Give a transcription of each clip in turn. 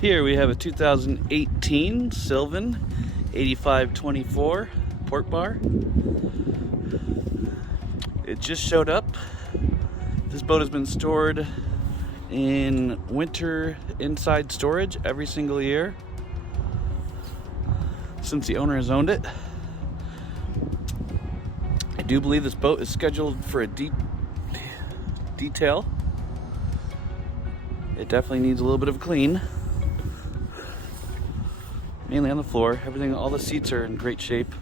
Here we have a 2018 Sylvan 8524 port bar. It just showed up. This boat has been stored in winter inside storage every single year since the owner has owned it. I do believe this boat is scheduled for a deep detail. It definitely needs a little bit of a clean. Mainly on the floor. Everything, all the seats are in great shape.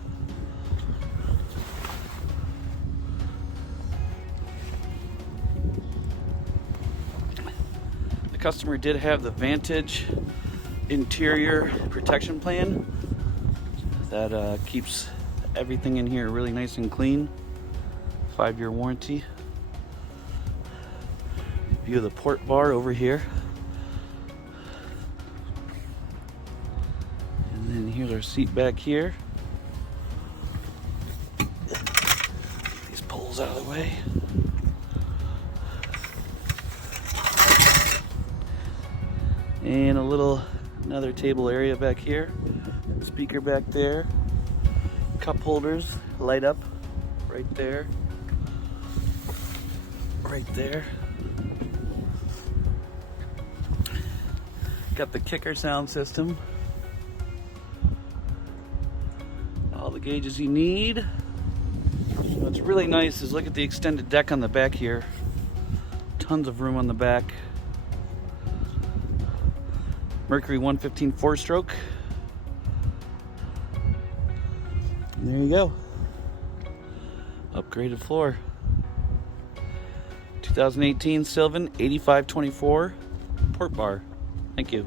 The customer did have the Vantage interior protection plan that keeps everything in here really nice and clean. 5-year warranty. View of the port bar over here. And then here's our seat back here. These poles out of the way. And another table area back here. Speaker back there. Cup holders light up right there. Right there. Got the kicker sound system. All the gauges you need. What's really nice is look at the extended deck on the back here. Tons of room on the back. Mercury 115 4-stroke. And there you go. Upgraded floor. 2018 Sylvan 8524 port bar. Thank you.